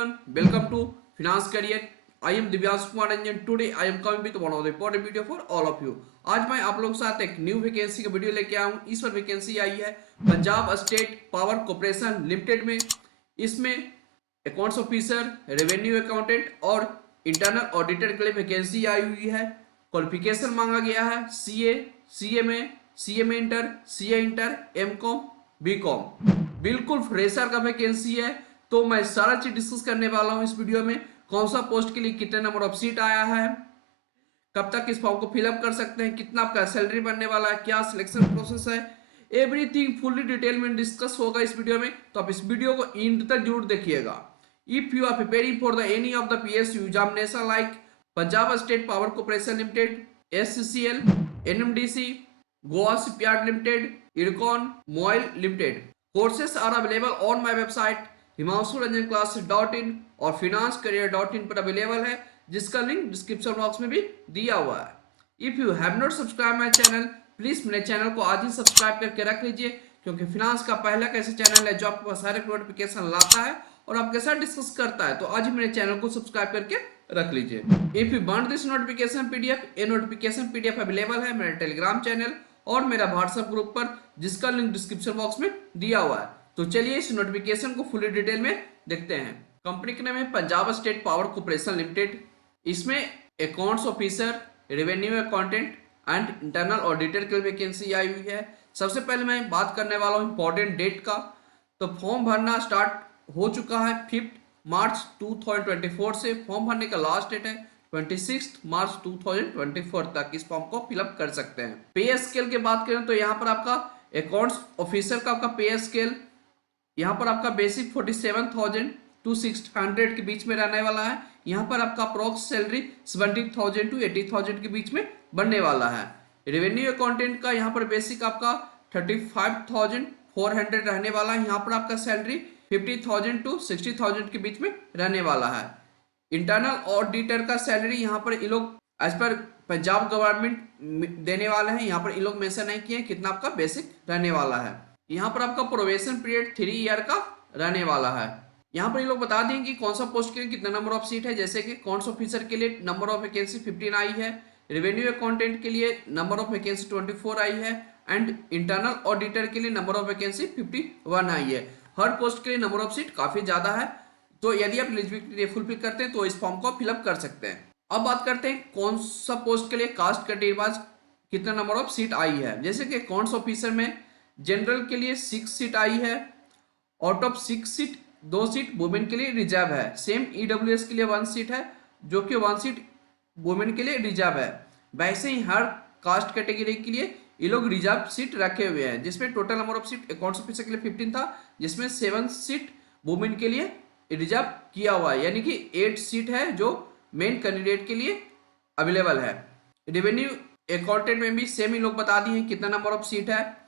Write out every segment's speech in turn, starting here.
everyone, welcome to Finance Career. I am Divyansh Kumar Ranjan. Today I am coming with one of the important video for all of you. आज मैं आप लोगों के साथ एक new vacancy का video लेके आया हूँ। इस पर वैकेंसी आई है Punjab state power corporation limited में। इसमें अकाउंट्स ऑफिसर, रेवेन्यू अकाउंटेंट और इंटरनल ऑडिटर के लिए वैकेंसी आई हुई है। क्वालिफिकेशन मांगा गया है CA, CMA inter, CA inter, MCom, BCom. बिल्कुल फ्रेशर का वैकेंसी है, तो मैं सारा चीज डिस्कस करने वाला हूं इस वीडियो में। कौन सा पोस्ट के लिए कितने नंबर ऑफ सीट आया है, कब तक इस फॉर्म को फिलअप कर सकते हैं, कितना आपका सैलरी बनने वाला है, क्या सिलेक्शन प्रोसेस है, एवरीथिंग फुल्ली डिटेल में डिस्कस होगा इस वीडियो में। तो आप इस वीडियो को एंड तक जरूर देखिएगा। If you are preparing for the any of the PSU examination like Punjab state power corporation limited, SCCL, NMDC, Goa shipyard limited, IRCON, MOIL limited, courses are available on my website himanshuranjanclasses.in और financecareer.in पर available है, जिसका link description box में भी दिया हुआ है। If you have not subscribe my channel, please मेरे चैनल को आज ही सब्सक्राइब करके रख लीजिए, क्योंकि फिनांस का पहला कैसे चैनल है जो आपके पास सारे नोटिफिकेशन लाता है और आपके साथ डिस्कस करता है। तो आज ही मेरे चैनल को सब्सक्राइब करके रख लीजिए। If you want this notification PDF, ये नोटिफिकेशन PDF अवेलेबल है मेरे टेलीग्राम चैनल और मेरा व्हाट्सएप ग्रुप पर, जिसका लिंक डिस्क्रिप्शन बॉक्स में दिया हुआ है। तो चलिए इस नोटिफिकेशन को फुली डिटेल में देखते हैं। कंपनी के नाम है Punjab state power corporation limited. इसमें accounts officer, revenue accountant and internal auditor के लिए वैकेंसी आई हुई है। सबसे पहले मैं बात करने वाला हूँ इंपॉर्टेंट डेट का। तो फॉर्म भरना स्टार्ट हो चुका है 5 मार्च 2024 से। फॉर्म भरने का लास्ट डेट है 26 मार्च 2024 तक इस फॉर्म को फिलअप कर सकते हैं। पे स्केल की बात करें तो यहाँ पर आपका अकाउंट्स ऑफिसर का आपका पे स्केल यहाँ पर आपका बेसिक 47,000 to 600 के बीच में रहने वाला है। यहाँ पर आपका अप्रोक्स सैलरी 70,000 to 80,000 के बीच में बनने वाला है। रेवेन्यू अकाउंटेंट का यहाँ पर बेसिक आपका 35,400 रहने वाला है। यहाँ पर आपका सैलरी 50,000 to 60,000 के बीच में रहने वाला है। इंटरनल ऑडिटर का सैलरी यहाँ पर ये लोग एज पर पंजाब गवर्नमेंट देने वाले हैं। यहाँ पर ये लोग मेंशन नहीं किए कितना आपका बेसिक रहने वाला है। यहाँ पर आपका प्रोबेशन पीरियड 3 ईयर का रहने वाला है। यहाँ पर ये लोग बता देंगे कि कौन सा पोस्ट के लिए कितना नंबर ऑफ सीट है। जैसे कि अकाउंट्स ऑफिसर के लिए नंबर ऑफ वैकेंसी 15 आई है, रेवेन्यू अकाउंटेंट के लिए नंबर ऑफ वैकेंसी 24 आई है एंड इंटरनल ऑडिटर के लिए नंबर ऑफ वैकेंसी 51 आई है। हर पोस्ट के लिए नंबर ऑफ सीट काफी ज्यादा है, तो यदि आप एलिजिबिलिटी फुलफिल करते हैं तो इस फॉर्म को फिलअप कर सकते हैं। अब बात करते हैं कौन सा पोस्ट के लिए कास्ट कैटेगरी वाइज कितना नंबर ऑफ सीट आई है। जैसे कि अकाउंट्स ऑफिसर में जनरल के लिए 6 सीट आई है। Out of 6 seat 2 seat women के लिए रिजर्व है। सेम EWS के लिए 1 सीट है, जो कि 1 सीट वुमेन के लिए रिजर्व है। वैसे ही हर कास्ट कैटेगरी के लिए ये लोग रिजर्व सीट रखे हुए हैं, जिसमें total number of seat accounts officer के लिए 15 था, जिसमें 7 सीट वुमेन के लिए रिजर्व किया हुआ है, यानी कि 8 सीट है जो मेन कैंडिडेट के लिए अवेलेबल है। रेवेन्यू अकाउंटेंट में भी सेम ही लोग बता दिए हैं कितना नंबर ऑफ सीट है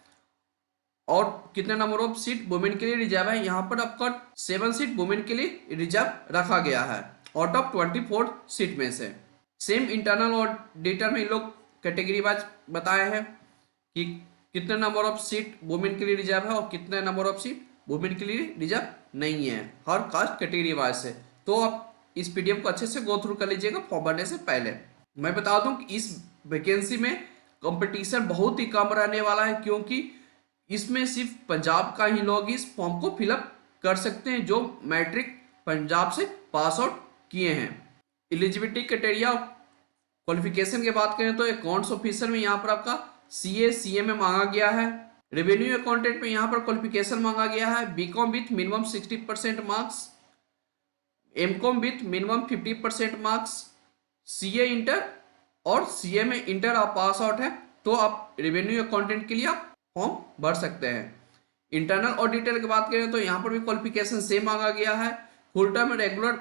और कितने नंबर ऑफ सीट वुमेन के लिए रिजर्व है। यहाँ पर आपका 7 सीट वुमेन के लिए रिजर्व रखा गया है आउट ऑफ 24 सीट में से। सेम इंटरनल ऑडिटर में लोग कैटेगरी वाइज बताए हैं कि कितने नंबर ऑफ सीट वुमेन के लिए रिजर्व है और कितने नंबर ऑफ सीट वुमेन के लिए रिजर्व नहीं है, हर कास्ट कैटेगरी वाइज से। तो आप इस PDF को अच्छे से गो थ्रू कर लीजिएगा फॉर्म भरने से पहले। मैं बता दूं कि इस वैकेंसी में कंपटीशन बहुत ही कम रहने वाला है, क्योंकि इसमें सिर्फ पंजाब का ही लोग इस फॉर्म को फिलअप कर सकते हैं जो मैट्रिक पंजाब से पास आउट किए हैं। एलिजिबिलिटी क्राइटेरिया क्वालिफिकेशन की बात करें तो अकाउंट्स ऑफिसर में यहाँ पर आपका CA CMA मांगा गया है। रेवेन्यू अकाउंटेंट में यहाँ पर क्वालिफिकेशन मांगा गया है BCom with minimum 60% marks, MCom with minimum 50% marks, CA inter और CMA इंटर आप पास आउट है तो आप रेवेन्यू अकाउंटेंट के लिए आप फॉर्म भर सकते हैं। इंटरनल ऑडिटर की बात करें तो यहाँ पर भी क्वालिफिकेशन सेम मांगा गया है। Full time regular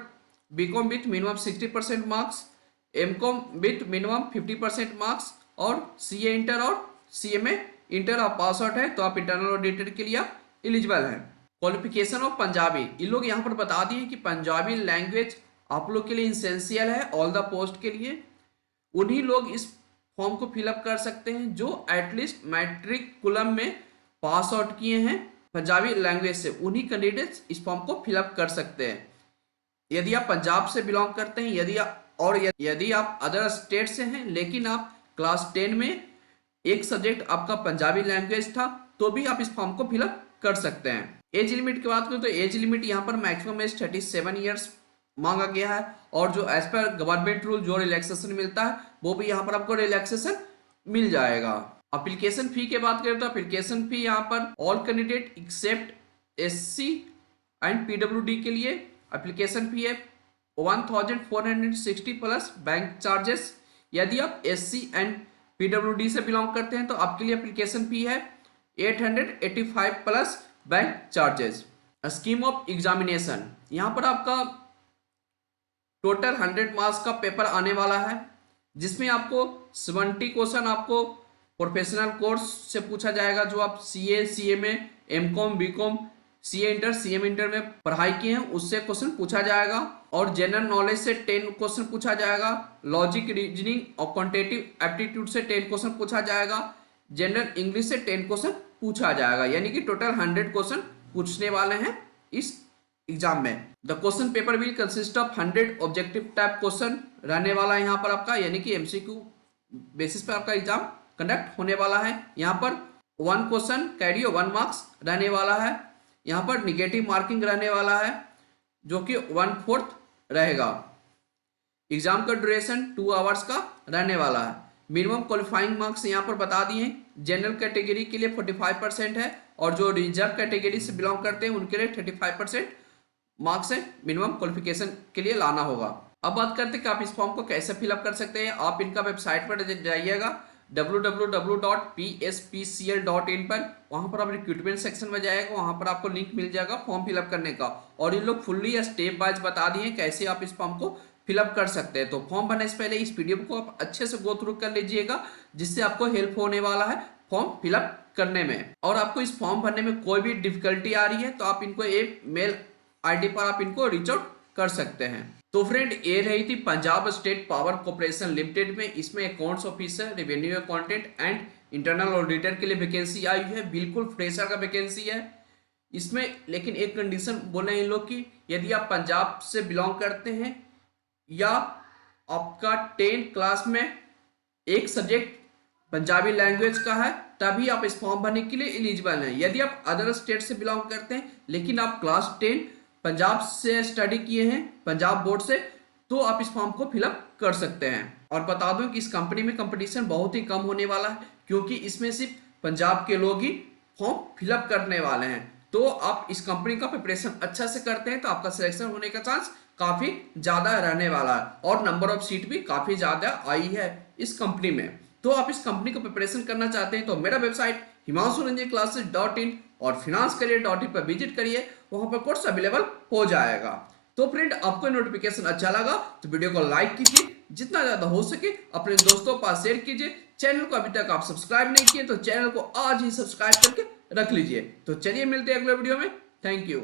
BCom with minimum 60% marks, MCom with minimum 50% marks और CA इंटर और CMA इंटर आप पास आउट है तो आप इंटरनल ऑडिटर के लिए आप एलिजिबल हैं। क्वालिफिकेशन ऑफ पंजाबी, ये लोग यहाँ पर बता दिए कि पंजाबी लैंग्वेज आप लोग के लिए इंसेंशियल है ऑल द पोस्ट के लिए। उन्हीं लोग इस फॉर्म को फिलअप कर सकते हैं जो एटलीस्ट मैट्रिकुलम में पास आउट किए हैं पंजाबी लैंग्वेज से। उन्हीं कैंडिडेट्स इस फॉर्म को फिलअप कर सकते हैं। यदि आप पंजाब से बिलोंग करते हैं, यदि आप अदर स्टेट से हैं लेकिन आप क्लास 10 में एक सब्जेक्ट आपका पंजाबी लैंग्वेज था, तो भी आप इस फॉर्म को फिलअप कर सकते हैं। एज लिमिट की बात करें तो एज लिमिट यहाँ पर मैक्सिमम एज 37 ईयर्स मांगा गया है, और जो एज पर गवर्नमेंट रूल जो रिलैक्सेशन मिलता है वो भी यहाँ पर आपको रिलैक्सेशन मिल जाएगा। एप्लीकेशन फी की बात करें तो एप्लीकेशन फी यहाँ पर all candidate except SC and PWD के लिए एप्लीकेशन फी है 1460 प्लस बैंक चार्जेस। यदि आप एससी एंड पीडब्ल्यूडी से बिलोंग करते हैं तो आपके लिए एप्लीकेशन फी है 885 plus bank charges. Scheme of examination, यहाँ पर आपका टोटल 100 मार्क्स का पेपर आने वाला है, जिसमें आपको 70 क्वेश्चन आपको प्रोफेशनल कोर्स से पूछा जाएगा, जो आप CA, CMA, MCom, BCom, CA inter, CM inter में पढ़ाई किए हैं उससे क्वेश्चन पूछा जाएगा। और जनरल नॉलेज से 10 क्वेश्चन पूछा जाएगा, लॉजिक, रीजनिंग और क्वांटिटेटिव एप्टीट्यूड से 10 क्वेश्चन पूछा जाएगा, जनरल इंग्लिश से 10 क्वेश्चन पूछा जाएगा, यानी कि टोटल 100 क्वेश्चन पूछने वाले हैं इस एग्जाम में। The question paper will consist of 100 objective type question रहने वाला है यहाँ पर आपका, यानी कि एमसीक्यू बेसिस पर आपका एग्जाम कंडक्ट होने वाला है। यहाँ पर 1 क्वेश्चन कैरी 1 मार्क्स रहने वाला है। यहाँ पर निगेटिव मार्किंग रहने वाला है जो कि 1/4 रहेगा। एग्जाम का ड्यूरेशन 2 आवर्स का रहने वाला है। मिनिमम क्वालिफाइंग मार्क्स यहाँ पर बता दिए, जनरल कैटेगरी के लिए 45% है, और जो रिजर्व कैटेगरी से बिलोंग करते हैं उनके लिए 35% मार्क्स है मिनिमम क्वालिफिकेशन के लिए लाना होगा। अब बात करते हैं कि आप इस फॉर्म को कैसे फिलअप कर सकते हैं। आप इनका वेबसाइट पर जाइएगा www.pspcl.in पर, वहां पर आप रिक्रूटमेंट सेक्शन में जाएगा, वहां पर आपको लिंक मिल जाएगा फॉर्म फिलअप करने का, और ये लोग फुल्ली स्टेप वाइज बता दिए कैसे आप इस फॉर्म को फिलअप कर सकते हैं। तो फॉर्म भरने से पहले इस वीडियो को आप अच्छे से गो थ्रू कर लीजिएगा, जिससे आपको हेल्प होने वाला है फॉर्म फिलअप करने में। और आपको इस फॉर्म भरने में कोई भी डिफिकल्टी आ रही है तो आप इनको एक मेल आईडी पर आप इनको रीच आउट कर सकते हैं। तो फ्रेंड, ये रही थी Punjab state power corporation limited में, इसमें accounts officer, revenue accountant and internal auditor के लिए वैकेंसी आई है। बिल्कुल फ्रेशर का वैकेंसी है इसमें, लेकिन एक कंडीशन बोले इन लोग की, यदि आप पंजाब से बिलोंग करते हैं या आपका 10 क्लास में एक सब्जेक्ट पंजाबी लैंग्वेज का है, तभी आप इस फॉर्म भरने के लिए एलिजिबल हैं। यदि आप अदर स्टेट से बिलोंग करते हैं लेकिन आप क्लास 10 पंजाब से स्टडी किए हैं, पंजाब बोर्ड से, तो आप इस फॉर्म को फिलअप कर सकते हैं। और बता दूं कि इस कंपनी में कंपटीशन बहुत ही कम होने वाला है, क्योंकि इसमें सिर्फ पंजाब के लोग ही फॉर्म फिलअप करने वाले हैं। तो आप इस कंपनी का प्रिपरेशन अच्छा से करते हैं तो आपका सिलेक्शन होने का चांस काफी ज्यादा रहने वाला है, और नंबर ऑफ सीट भी काफी ज्यादा आई है इस कंपनी में। तो आप इस कंपनी को प्रिपरेशन करना चाहते हैं तो मेरा वेबसाइट himanshuranjanclasses.in और financecarier.in पर विजिट करिए, वहां पर कोर्स अवेलेबल हो जाएगा। तो फ्रेंड, आपको नोटिफिकेशन अच्छा लगा तो वीडियो को लाइक कीजिए, जितना ज्यादा हो सके अपने दोस्तों के पास शेयर कीजिए। चैनल को अभी तक आप सब्सक्राइब नहीं किए तो चैनल को आज ही सब्सक्राइब करके रख लीजिए। तो चलिए मिलते हैं अगले वीडियो में। Thank you.